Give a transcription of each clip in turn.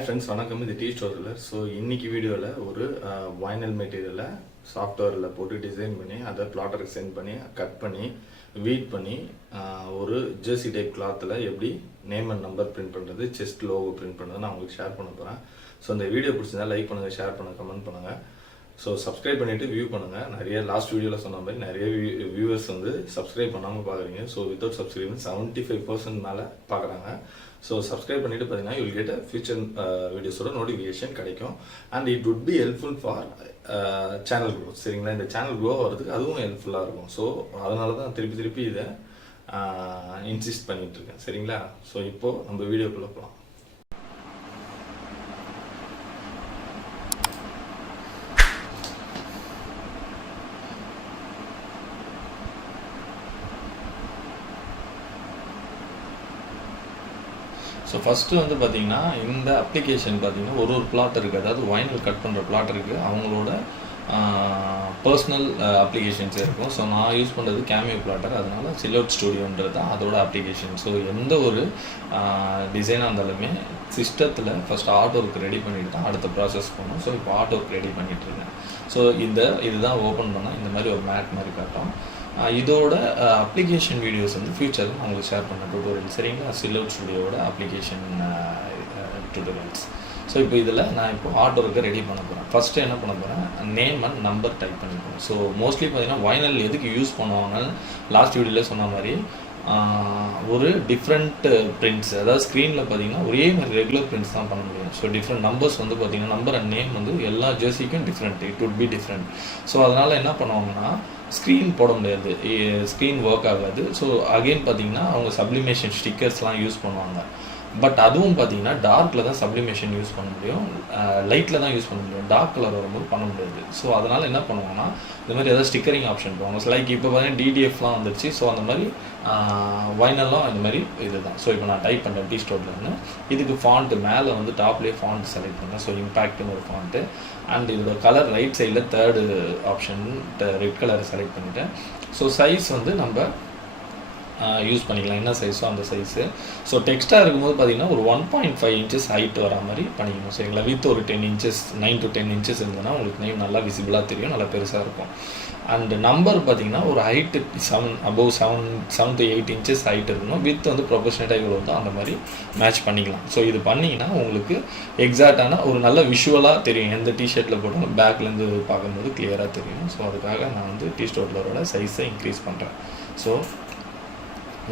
Hi friends, வணக்கம். இது Teeztotaller. So இன்னைக்கு வீடியோவில் ஒரு வைனல் மெட்டீரியலை சாஃப்ட்வேரில் போட்டு டிசைன் பண்ணி அதை பிளாட்டருக்கு சென்ட் பண்ணி கட் பண்ணி வீட் பண்ணி ஒரு ஜெர்சி டைப் கிளாத்தில் எப்படி நேம் அண்ட் நம்பர் பிரிண்ட் பண்ணுறது, செஸ்ட் லோகோ பிரிண்ட் பண்ணுறது நான் உங்களுக்கு ஷேர் பண்ண போகிறேன். ஸோ இந்த வீடியோ பிடிச்சிருந்தா லைக் பண்ணுங்கள், ஷேர் பண்ணுங்கள், கமெண்ட் பண்ணுங்கள். ஸோ சப்ஸ்கிரைப் பண்ணிவிட்டு வியூ பண்ணுங்கள். நிறைய லாஸ்ட் வீடியோவில் சொன்ன மாதிரி நிறைய வியூவர்ஸ் வந்து சப்ஸ்கிரைப் பண்ணாமல் பார்க்குறீங்க. ஸோ வித்தவுட் சப்ஸ்கிரைபிங் 75% மேலே பார்க்குறாங்க. ஸோ சப்ஸ்கிரைப் பண்ணிவிட்டு பார்த்தீங்கன்னா யூல் கெட் ஃபியூச்சர் வீடியோஸோட நோட்டிஃபிகேஷன் கிடைக்கும். And it would be helpful for channel growth. சரிங்களா, இந்த சேனல் க்ரோ ஆகிறதுக்கு அதுவும் ஹெல்ப்ஃபுல்லாக இருக்கும். ஸோ அதனால தான் திருப்பி இதை இன்சிஸ்ட் பண்ணிகிட்ருக்கேன். சரிங்களா, ஸோ இப்போது நம்ம வீடியோக்குள்ளே போகலாம். ஸோ ஃபஸ்ட்டு வந்து பார்த்திங்கன்னா இந்த அப்ளிகேஷன் பார்த்திங்கன்னா ஒரு பிளாட் இருக்குது, அதாவது வைனல் கட் பண்ணுற பிளாட் இருக்குது, அவங்களோட பர்சனல் அப்ளிகேஷன்ஸ் இருக்கும். ஸோ நான் யூஸ் பண்ணுறது கேமியோ பிளாட்டர், அதனால் சிலோட் ஸ்டூடியோன்றது தான் அதோட அப்ளிகேஷன். ஸோ எந்த ஒரு டிசைனாக இருந்தாலுமே சிஸ்டத்தில் ஃபஸ்ட் ஆர்ட் ஒர்க் ரெடி பண்ணிட்டு தான் அடுத்த ப்ராசஸ் போகணும். ஸோ இப்போ ஆர்ட் ஒர்க் ரெடி பண்ணிகிட்ருக்கேன். ஸோ இதுதான் ஓப்பன் பண்ணால் இந்த மாதிரி ஒரு மேட் மாதிரி காட்டும். இதோட அப்ளிகேஷன் வீடியோஸ் வந்து ஃபியூச்சரில் நான் உங்களுக்கு ஷேர் பண்ண டியூட்டோரியல். சரிங்களா, சிலோட் ஸ்டுடியோட அப்ளிகேஷன் டியூட்டோரியல்ஸ். ஸோ இப்போ இதில் நான் இப்போ ஆர்ட் ஒர்க்கை ரெடி பண்ண போகிறேன். ஃபஸ்ட்டு என்ன பண்ண போகிறேன், நேம் அண்ட் நம்பர் டைப் பண்ணிப்போம். ஸோ மோஸ்ட்லி பார்த்தீங்கன்னா வைனல் எதுக்கு யூஸ் பண்ணுவாங்க, லாஸ்ட் வீடியோவில் சொன்ன மாதிரி ஒரு டிஃப்ரெண்ட் பிரிண்ட்ஸ், அதாவது ஸ்க்ரீனில் பார்த்தீங்கன்னா ஒரே மாதிரி ரெகுலர் பிரிண்ட்ஸ் தான் பண்ண முடியும். ஸோ டிஃப்ரெண்ட் நம்பர்ஸ் வந்து பார்த்தீங்கன்னா நம்பர் அண்ட் நேம் வந்து எல்லா ஜெர்சிக்கும் different, it would be different. So அதனால் என்ன பண்ணுவாங்கன்னா ஸ்க்ரீன் போட முடியாது, ஸ்க்ரீன் ஒர்க் ஆகாது. ஸோ அகெயின் பார்த்தீங்கன்னா அவங்க சப்ளிமேஷன் ஸ்டிக்கர்ஸ்லாம் யூஸ் பண்ணுவாங்க. பட் அதுவும் பார்த்தீங்கன்னா டார்க்கில் தான் சப்ளிமேஷன் யூஸ் பண்ண முடியும், லைட்டில் தான் யூஸ் பண்ண முடியும், டார்க் கலர் வரும்போது பண்ண முடியாது. ஸோ அதனால் என்ன பண்ணுவாங்கன்னா இந்த மாதிரி ஏதாவது ஸ்டிக்கரிங் ஆப்ஷன் போவாங்க. லைக் இப்போ பார்த்தீங்கன்னா DTFலாம் வந்துருச்சு. ஸோ அந்த மாதிரி வைனல்லாம் இந்த மாதிரி இதுதான். ஸோ இப்போ நான் டைப் பண்ணுறேன் Teeztotallerன்னு. இதுக்கு ஃபாண்ட்டு மேலே வந்து டாப்லேயே ஃபாண்ட் செலக்ட் பண்ணேன். ஸோ இம்பேக்ட்னு ஒரு ஃபாண்ட்டு. அண்ட் இதோட கலர் ரைட் சைடில் தேர்டு ஆப்ஷன் ரெட் கலரை செலக்ட் பண்ணிவிட்டேன். ஸோ சைஸ் வந்து நம்ம யூஸ் பண்ணிக்கலாம், என்ன சைஸோ அந்த சைஸு. ஸோ டெக்ஸ்ட்டாக இருக்கும்போது பார்த்தீங்கன்னா ஒரு 1.5 inches ஹைட் வரா மாதிரி பண்ணிக்கணும். சரிங்களா, வித் ஒரு 10 inches 9 to 10 inches இருந்ததுன்னா உங்களுக்கு நேம் நல்லா விசிபிளாக தெரியும், நல்லா பெருசாக இருக்கும். அண்ட் நம்பர் பார்த்தீங்கன்னா ஒரு ஹைட்டு 7 to 8 inches ஹைட் இருக்கணும். வித் வந்து ப்ரொபோஷனேட்டாக இவ்வளோ தான், அந்த மாதிரி மேட்ச் பண்ணிக்கலாம். ஸோ இது பண்ணிங்கன்னா உங்களுக்கு எக்ஸாக்டான ஒரு நல்ல விஷுவலாக தெரியும், எந்த டிஷர்ட்டில் போட்டாலும் பேக்லேருந்து பார்க்கும்போது கிளியராக தெரியும். ஸோ அதுக்காக நான் வந்து Teeztotallerோட சைஸை இன்க்ரீஸ் பண்ணுறேன். ஸோ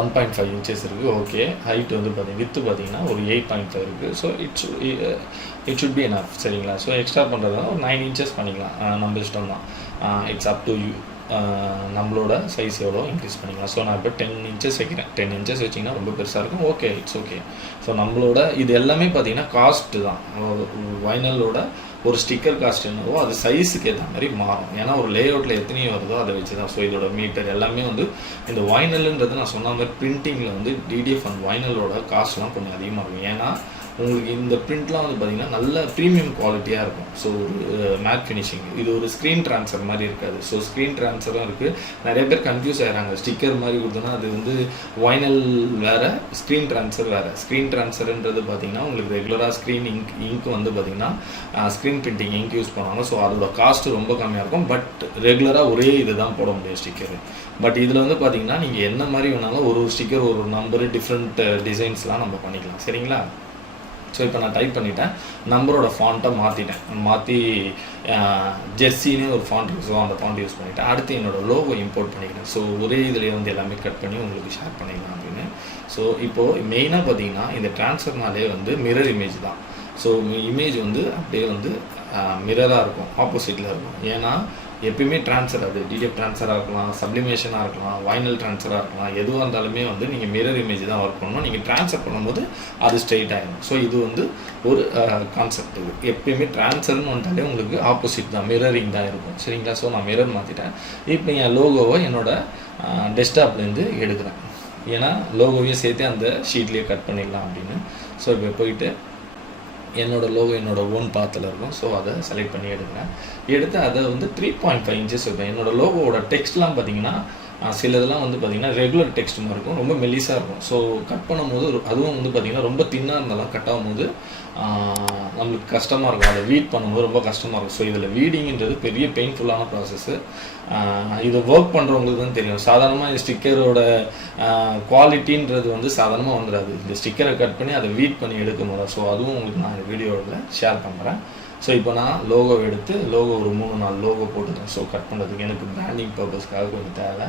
1.5 inches இருக்குது. ஓகே, ஹைட் வந்து வித்து பார்த்தீங்கன்னா ஒரு 8.5 இருக்குது. So it should be enough. சரிங்களா, ஸோ எக்ஸ்ட்ரா பண்ணுறதுனா ஒரு 9 inches பண்ணிக்கலாம், நம்ம இஷ்டம் தான். இட்ஸ் அப் டு யூ, நம்மளோட சைஸ் எவ்வளோ இன்க்ரீஸ் பண்ணிக்கலாம். ஸோ நான் இப்போ 10 inches வைக்கிறேன். 10 inches வச்சிங்கன்னா ரொம்ப பெருசாக இருக்கும். Okay, it's okay. ஸோ நம்மளோட இது எல்லாமே பார்த்தீங்கன்னா காஸ்ட்டு தான். வைனலோட ஒரு ஸ்டிக்கர் காஸ்ட் என்னவோ அது சைஸுக்கு ஏற்ற மாதிரி மாறும். ஏன்னா ஒரு லே அவுட்டில் எத்தனையோ வருதோ அதை வச்சு தான். ஸோ இதோட மீட்டர் எல்லாமே வந்து இந்த வைனலுன்றது நான் சொன்ன மாதிரி பிரிண்டிங்கில் வந்து DTF அண்ட் வைனலோட காஸ்ட்லாம் கொஞ்சம் அதிகமாக இருக்கும். ஏன்னா உங்களுக்கு இந்த பிரிண்ட்லாம் வந்து பார்த்திங்கன்னா நல்ல ப்ரீமியம் குவாலிட்டியாக இருக்கும். ஸோ ஒரு மேட் ஃபினிஷிங், இது ஒரு ஸ்க்ரீன் ட்ரான்ஸ்ஃபர் மாதிரி இருக்காது. ஸோ ஸ்க்ரீன் ட்ரான்ஸ்ஃபரும் இருக்குது. நிறைய பேர் கன்ஃபியூஸ் ஆகிறாங்க, ஸ்டிக்கர் மாதிரி கொடுத்தோன்னா அது வந்து வைனல் வேறு, ஸ்க்ரீன் ட்ரான்ஸ்ஃபர் வேறு. ஸ்க்ரீன் ட்ரான்ஸ்ஃபர்ன்றது பார்த்திங்கன்னா உங்களுக்கு ரெகுலராக ஸ்க்ரீன் இங்க் வந்து பார்த்திங்கன்னா ஸ்க்ரீன் பிரிண்டிங் இங்க் யூஸ் பண்ணுவாங்க. ஸோ அதோட காஸ்ட்டு ரொம்ப கம்மியாக இருக்கும். பட் ரெகுலராக ஒரே இது தான் போட முடியும் ஸ்டிக்கரு. பட் இதில் வந்து பார்த்திங்கன்னா நீங்கள் என்ன மாதிரி வேணாலும் ஒரு ஸ்டிக்கர் ஒரு நம்பரு டிஃப்ரெண்ட் டிசைன்ஸ்லாம் நம்ம பண்ணிக்கலாம். சரிங்களா, ஸோ இப்போ நான் டைப் பண்ணிட்டேன், நம்பரோட ஃபாண்ட்டை மாற்றி ஜெர்சின்னு ஒரு ஃபாண்ட் இருக்குது. ஸோ அந்த ஃபாண்ட் யூஸ் பண்ணிவிட்டேன். அடுத்து என்னோடய லோகோ இம்போர்ட் பண்ணிக்கிறேன். ஸோ ஒரே இதிலேயே வந்து எல்லாமே கட் பண்ணி உங்களுக்கு ஷேர் பண்ணிக்கலாம் அப்படின்னு. ஸோ இப்போது மெயினாக பார்த்தீங்கன்னா இந்த ட்ரான்ஸ்ஃபர்னாலே வந்து மிரர் இமேஜ் தான். ஸோ இமேஜ் வந்து அப்படியே வந்து மிரராக இருக்கும், ஆப்போசிட்டில் இருக்கும். ஏன்னா எப்பயுமே ட்ரான்ஸ்ஃபர், அது DTF ட்ரான்ஸ்ஃபராக இருக்கலாம், சப்ளிமேஷனாக இருக்கலாம், வைனல் ட்ரான்ஸ்ஃபராக இருக்கலாம், எதுவாக இருந்தாலுமே வந்து நீங்கள் மிரர் இமேஜ் தான் ஒர்க் பண்ணணும். நீங்கள் ட்ரான்ஸ்ஃபர் பண்ணும்போது அது ஸ்ட்ரெயிட் ஆகிடும். ஸோ இது வந்து ஒரு கான்செப்ட். இது எப்பயுமே ட்ரான்ஸ்ஃபர்னு வந்துட்டாலே உங்களுக்கு ஆப்போசிட் தான், மிரரிங் தான் இருக்கும். சரிங்களா, ஸோ நான் மிரர் மாற்றிட்டேன். இப்போ என் லோகோவை என்னோடய டெஸ்க்டாப்லேருந்து எடுக்கிறேன். ஏன்னா லோகோவையும் சேர்த்து அந்த ஷீட்லேயே கட் பண்ணிடலாம் அப்படின்னு. ஸோ இப்போ போயிட்டு என்னோட லோகோ என்னோட ஓன் பாத்தில் இருக்கும். ஸோ அதை செலக்ட் பண்ணி எடுக்கிறேன். எடுத்து அதை வந்து 3.5 inches வைப்பேன். என்னோடய லோகோவோட டெக்ஸ்ட்லாம் பார்த்தீங்கன்னா சிலதெல்லாம் வந்து பார்த்திங்கன்னா ரெகுலர் டெக்ஸ்ட் மாதிரி இருக்கும், ரொம்ப மெல்லிஸாக இருக்கும். ஸோ கட் பண்ணும்போது அதுவும் வந்து பார்த்திங்கன்னா ரொம்ப தின்னாக இருந்தாலும் கட் ஆகும்போது நம்மளுக்கு கஷ்டமாக இருக்கும், அதை வீட் பண்ணும்போது ரொம்ப கஷ்டமாக இருக்கும். ஸோ இதில் வீடிங்கிறது பெரிய பெயின்ஃபுல்லான ப்ராசஸ்ஸு. இது ஒர்க் பண்ணுறவங்களுக்கு தான் தெரியும். சாதாரணமாக ஸ்டிக்கரோட குவாலிட்டின்றது வந்து சாதாரணமாக வந்துடாது. இந்த ஸ்டிக்கரை கட் பண்ணி அதை வீட் பண்ணி எடுக்க முடியாது. ஸோ அதுவும் உங்களுக்கு நான் இந்த வீடியோவில் ஷேர் பண்ணுறேன். ஸோ இப்போ நான் லோகோ எடுத்து ஒரு 3-4 லோகோ போட்டுக்கிறேன். ஸோ கட் பண்ணுறதுக்கு எனக்கு பிராண்டிங் பர்பஸ்க்காக கொஞ்சம் தேவை,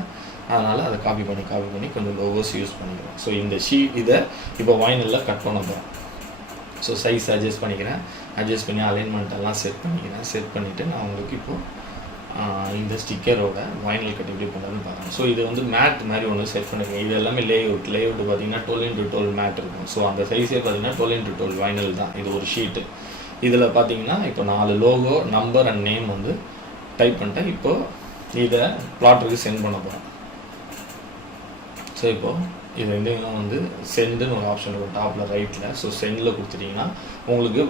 அதனால் அதை காப்பி பண்ணி கொஞ்சம் லோகோஸ் யூஸ் பண்ணிக்கிறேன். ஸோ இந்த இதை இப்போ வைனலில் கட் பண்ண போகிறேன். ஸோ சைஸ் அட்ஜஸ்ட் பண்ணிக்கிறேன், அட்ஜஸ்ட் பண்ணி அலைன்மெண்ட் எல்லாம் செட் பண்ணிவிட்டு நான் உங்களுக்கு இப்போது இந்த ஸ்டிக்கரோட வைனல் கட் எப்படி பண்ணுறதுன்னு பார்க்குறேன். ஸோ இது வந்து மேட் மாதிரி ஒன்று செட் பண்ணிக்கிறேன். இது எல்லாமே லேஅவுட் பார்த்தீங்கன்னா 12x12 மேட் இருக்கும். ஸோ அந்த சைஸே பார்த்தீங்கன்னா 12x12 வைனல் தான். இது ஒரு ஷீட்டு. இதில் பார்த்தீங்கன்னா இப்போ 4 லோகோ, நம்பர் அண்ட் நேம் வந்து டைப் பண்ணிட்டேன். இப்போது இதை பிளாட்டருக்கு சென்ட் பண்ண போகிறேன். ஸோ இப்போது இது ரெண்டும் வந்து சென்டுன்னு ஒரு ஆப்ஷன் இருக்கும் டாப்பில் ரைட்டில். ஸோ சென்டில் கொடுத்துட்டிங்கன்னா உங்களுக்கு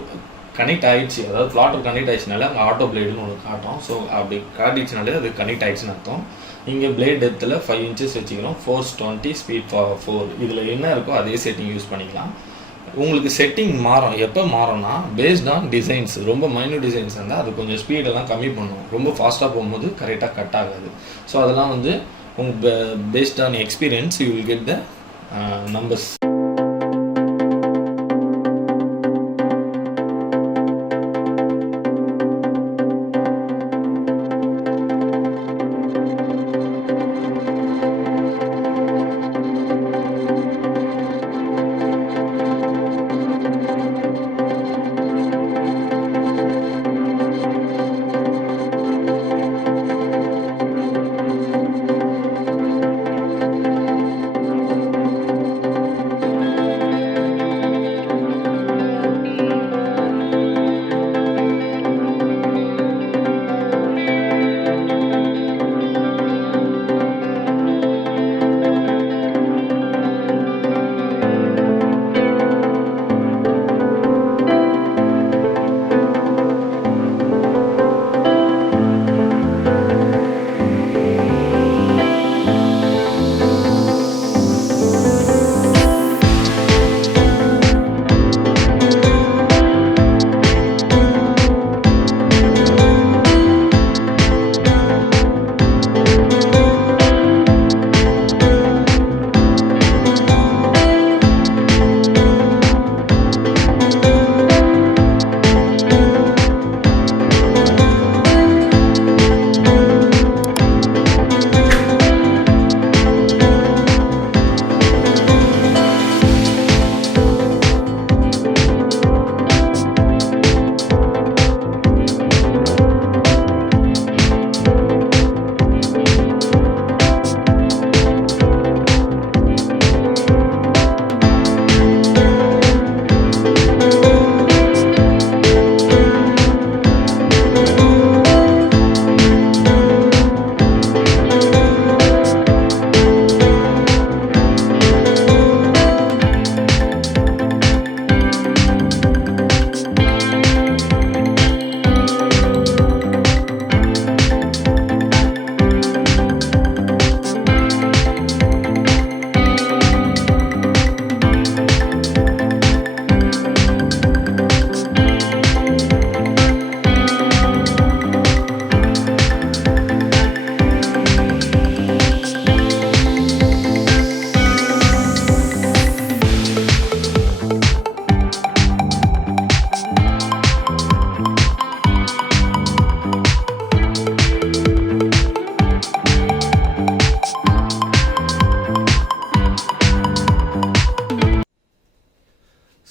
கனெக்ட் ஆகிடுச்சு, அதாவது பிளாட்டர் கனெக்ட் ஆகிடுச்சுனாலே அங்கே ஆட்டோ பிளேடுன்னு ஒன்று காட்டும். ஸோ அப்படி காட்டிச்சுனாலே அது கனெக்ட் ஆகிடுச்சுன்னு அர்த்தம். இங்கே பிளேட் டெப்த்தில் 5 இன்ச்சஸ் வச்சுக்கிறோம், ஃபோர்ஸ் 20, ஸ்பீட் 4. இதில் என்ன இருக்கோ அதே செட்டிங் யூஸ் பண்ணிக்கலாம். உங்களுக்கு செட்டிங் மாறும். எப்போ மாறும்னா பேஸ்ட் ஆன் டிசைன்ஸ். ரொம்ப மைன்யூட் டிசைன்ஸ் இருந்தால் அது கொஞ்சம் ஸ்பீடெல்லாம் கம்மி பண்ணும், ரொம்ப ஃபாஸ்ட்டாக போகும்போது கரெக்டாக கட் ஆகாது. ஸோ அதெல்லாம் வந்து உங்கள் based on experience you will get the numbers.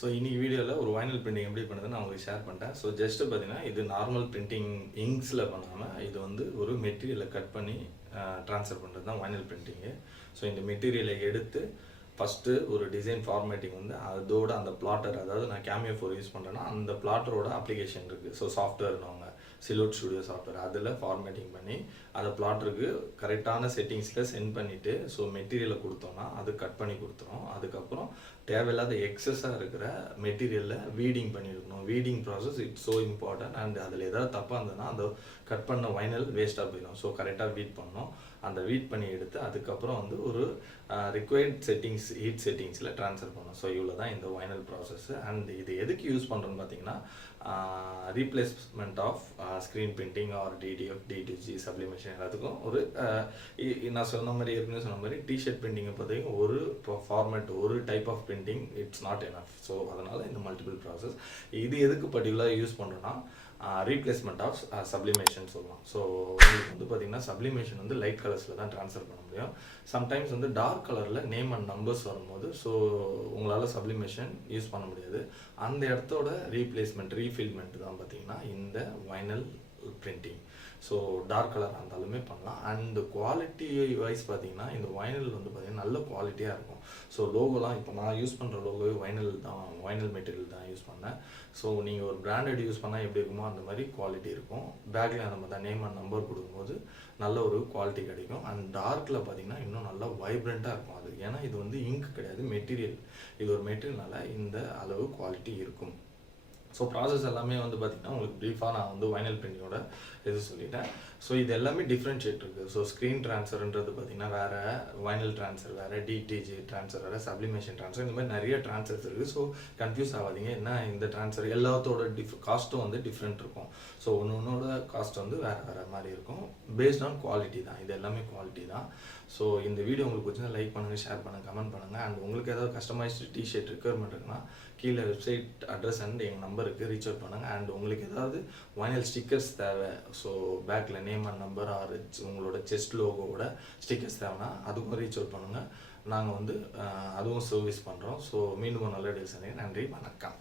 So இன்றைக்கி வீடியோவில் ஒரு வைனல் பிரிண்டிங் எப்படி பண்ணுறதுன்னு நான் உங்களுக்கு ஷேர் பண்ணிட்டேன். ஸோ ஜஸ்ட்டு பார்த்தீங்கன்னா இது நார்மல் பிரிண்டிங் இங்க்ஸில் பண்ணாமல் இது வந்து ஒரு மெட்டீரியலை கட் பண்ணி ட்ரான்ஸ்ஃபர் பண்ணுறது தான் வைனல் பிரிண்டிங்கு. ஸோ இந்த மெட்டீரியலை எடுத்து ஃபஸ்ட்டு ஒரு டிசைன் ஃபார்மேட்டிங் வந்து அதோட அந்த பிளாட்டர், அதாவது நான் கேமியோ 4 யூஸ் பண்ணுறேன்னா அந்த பிளாட்டரோட அப்ளிகேஷன் இருக்குது. ஸோ சாஃப்ட்வேர்னு சிலோட் ஸ்டுடியோ சாஃப்ட்வேர் அதில் ஃபார்மேட்டிங் பண்ணி அதை பிளாட்டருக்கு கரெக்டான செட்டிங்ஸில் சென்ட் பண்ணிவிட்டு ஸோ மெட்டீரியலை கொடுத்தோன்னா அது கட் பண்ணி கொடுத்துரும். அதுக்கப்புறம் தேவையில்லாத எக்ஸஸாக இருக்கிற மெட்டீரியலில் வீடிங் பண்ணியிருக்கணும். Weeding process it's so important. And அதில் ஏதாவது தப்பாக இருந்ததுன்னா அந்த கட் பண்ண வைனல் வேஸ்ட்டாக போயிடும். ஸோ கரெக்டாக வீட் பண்ணணும். அந்த வீட் பண்ணி எடுத்து அதுக்கப்புறம் வந்து ஒரு ரிக்வயர்ட் செட்டிங்ஸ் ஹீட் செட்டிங்ஸில் ட்ரான்ஸ்ஃபர் பண்ணணும். ஸோ இவ்வளோ தான் இந்த வைனல் ப்ராசஸ். அண்ட் இது எதுக்கு யூஸ் பண்ணுறோன்னு பார்த்தீங்கன்னா replacement of screen printing or DTF DTG sublimation எல்லாத்துக்கும் ஒரு நான் சொன்ன மாதிரி ஏற்கனவே சொன்ன மாதிரி டிஷர்ட் பிரிண்டிங்கை பார்த்தீங்கன்னா ஒரு ஃபார்மேட் ஒரு type of printing it's not enough. So அதனால் இந்த மல்டிபிள் ப்ராசஸ் இது எதுக்கு பர்டிகுலராக யூஸ் பண்ணுறோன்னா ரீப்ளேஸ்மெண்ட் ஆஃப் சப்ளிமேஷன் சொல்லலாம். ஸோ உங்களுக்கு வந்து பார்த்தீங்கன்னா சப்ளிமேஷன் வந்து லைட் கலர்ஸில் தான் ட்ரான்ஸ்ஃபர் பண்ண முடியும். சம்டைம்ஸ் வந்து டார்க் கலரில் நேம் அண்ட் நம்பர்ஸ் வரும்போது ஸோ உங்களால் சப்ளிமேஷன் யூஸ் பண்ண முடியாது. அந்த இடத்தோட ரீப்ளேஸ்மெண்ட் ரீஃபில்மெண்ட் தான் பார்த்தீங்கன்னா இந்த வைனல் பிரிண்டிங். ஸோ டார்க் கலராக இருந்தாலுமே பண்ணலாம். அண்ட் குவாலிட்டி வைஸ் பார்த்தீங்கன்னா இந்த வைனல் வந்து பார்த்தீங்கன்னா நல்ல குவாலிட்டியாக இருக்கும். ஸோ லோகோலாம் இப்போ நான் யூஸ் பண்ணுற லோகோவே வைனல் மெட்டீரியல் தான் யூஸ் பண்ணேன். ஸோ நீங்கள் ஒரு பிராண்டட் யூஸ் பண்ணால் எப்படி இருக்குமோ அந்த மாதிரி குவாலிட்டி இருக்கும். பேக்கில் நம்ம தான் நேம் அண்ட் நம்பர் கொடுக்கும்போது நல்ல ஒரு குவாலிட்டி கிடைக்கும். அண்ட் டார்க்கில் பார்த்தீங்கன்னா இன்னும் நல்லா வைப்ரண்ட்டாக இருக்கும் அது. ஏன்னா இது வந்து இங்க் கிடையாது, மெட்டீரியல். இது ஒரு மெட்டீரியல்னால இந்த அளவு குவாலிட்டி இருக்கும். ஸோ ப்ராசஸ் எல்லாமே வந்து பார்த்திங்கன்னா உங்களுக்கு ப்ரீஃபாக நான் வந்து வைனல் பிரிண்டிங்கோட இது சொல்லிட்டேன். ஸோ இது எல்லாமே டிஃப்ரென்ஷியேட் இருக்குது. ஸோ ஸ்க்ரீன் ட்ரான்ஸ்ஃபர்ன்றது பார்த்திங்கன்னா வேறு, வைனல் ட்ரான்ஸ்ஃபர் வேறு, டிடிஜி ட்ரான்ஸ்ஃபர் வேறு, சப்ளிமேஷன் ட்ரான்ஸ்ஃபர், இந்த மாதிரி நிறைய ட்ரான்ஸ்ஃபர்ஸ் இருக்குது. ஸோ கன்ஃபியூஸ் ஆகாதீங்க. என்ன இந்த ட்ரான்ஸ்ஃபர் எல்லாத்தோட காஸ்ட்டும் வந்து டிஃப்ரெண்ட் இருக்கும். ஸோ ஒன்னோட காஸ்ட் வந்து வேறு மாதிரி இருக்கும். பேஸ்ட் ஆன் குவாலிட்டி தான். இது எல்லாமே குவாலிட்டி தான். ஸோ இந்த வீடியோ உங்களுக்கு பிடிச்சிருந்தா லைக் பண்ணுங்கள், ஷேர் பண்ணுங்கள், கமெண்ட் பண்ணுங்கள். அண்ட் உங்களுக்கு ஏதாவது கஸ்டமைஸ்டு டிஷர்ட் ரெக்யர்மெண்ட் இருக்குன்னா கீழே வெப்சைட் அட்ரஸ் அண்ட் எங்கள் நம்பருக்கு ரீச் அவுட் பண்ணுங்கள். அண்ட் உங்களுக்கு ஏதாவது வைனல் ஸ்டிக்கர்ஸ் தேவை, ஸோ பேக்கில் நேம் அண்ட் நம்பர் ஆர் உங்களோட செஸ்ட் லோகோவோட ஸ்டிக்கர்ஸ் தேவைன்னா அதுக்கும் ரீச் அவுட் பண்ணுங்கள். நாங்கள் வந்து அதுவும் சர்வீஸ் பண்ணுறோம். ஸோ மீண்டும் நல்ல டேஸ். நன்றி, வணக்கம்.